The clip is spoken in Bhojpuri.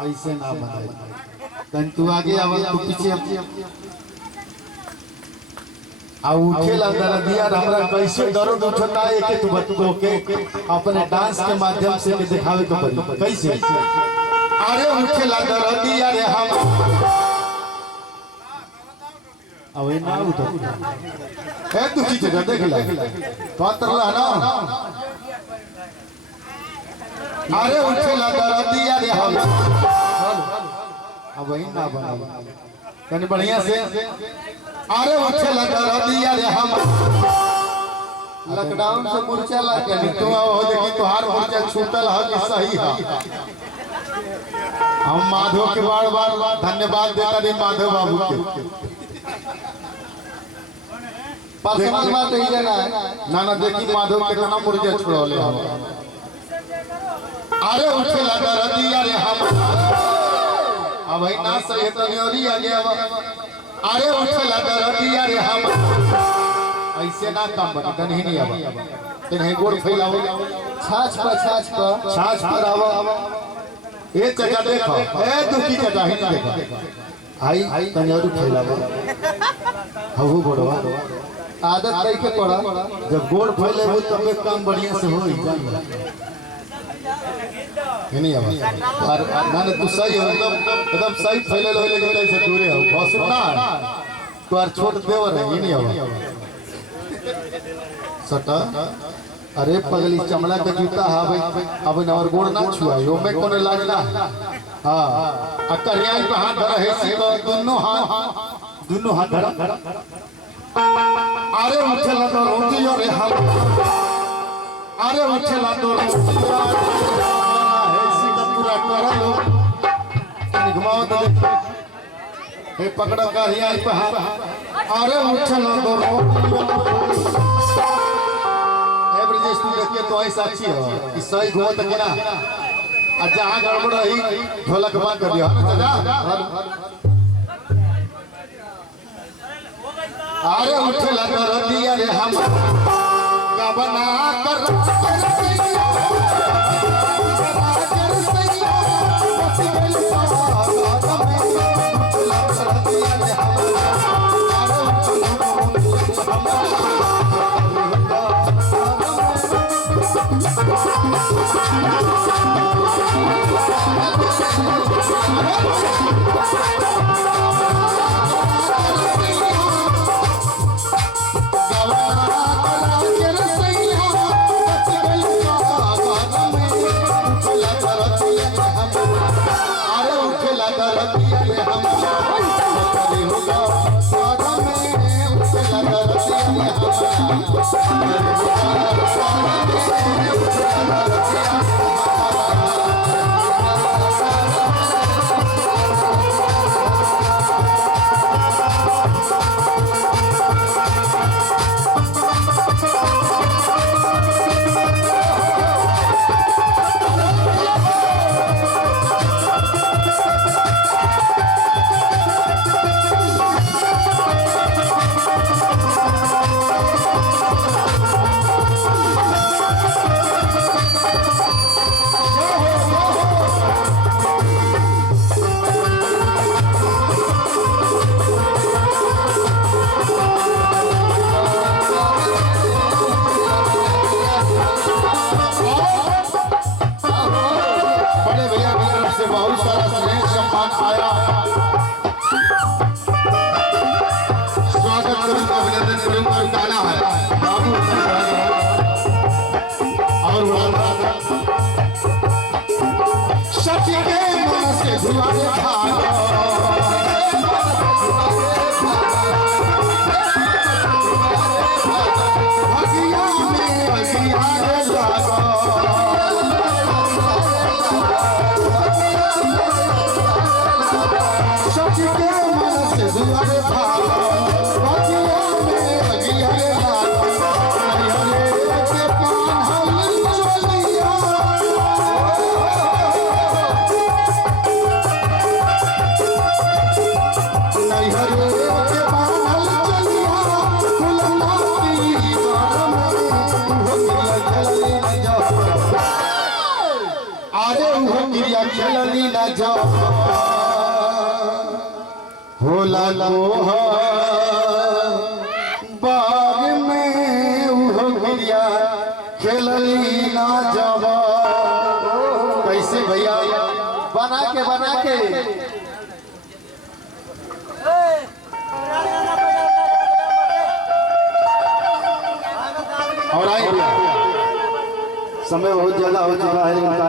ऐसे ना बनाई तन तू आगे आवा तू पीछे आ उठे लगा दिया हमरा कैसे दर्द उठता है कि तू बच्चों के अपने डांस के माध्यम से के दिखावे के पड़ी कैसे अरे उठे लगा दिया रे हम अवे ना उठो ए तू की जगह देख ले पात्रला ना अरे उठे लगा दिया रे हम अब वही ना बना कने बढ़िया से अरे उठे लगा दिया रे हम लॉकडाउन से मूर्छा लगा के तू आओ देखी तोहार मूर्छा छूटल है कि सही है हम माधव के बार बार धन्यवाद देता रे माधव बाबू के पर्सनल बात है ना ना देखी माधव के ना मूर्छा छोड़ले अरे उठे लगा दिया रे हम अब भाई ना सही तो नहीं आ गया अरे उठे लगा दिया रे हम ऐसे ना काम बनी तन ही नहीं आवा तन है गोड़ फैलाओ छाछ पर आवा ये जगह देखो ए दुखी जगह ही नहीं देखो आई तन और फैलाओ हवो गोड़वा आदत कई के पड़ा जब गोड़ फैले हो तब काम बढ़िया से होई जान नहीं आवा और माने तू सही हो एकदम सही फैले हो लेकिन ऐसे दूरे हो बहुत सुना तो यार छोड़ देवर है ये नहीं आवा सटा अरे पगली चमड़ा का जूता है भाई अब न और गोड़ ना छुआ यो में कोने लागला हां अकरिया पे हाथ धर है सी तो दोनों हाथ धर अरे उठला तो रोटी और हम अरे उठला तो पूरा कर लो घुमाओ तो हे पकड़ का रिया पे हाथ अरे उठला तो एवरेज तू देखिए तो ऐसा अच्छी है कि सही घुमा तक ना आ जहां गड़बड़ रही ढोलक बंद कर दिया चाचा अरे उठला कर दिया रे हम गबना कर हरे गुड़िया खेलनी ना जो होला लोहा बाग में उहो गुड़िया खेलनी ना जब। कैसे भैया बना के और आए समय बहुत ज्यादा हो चुका है।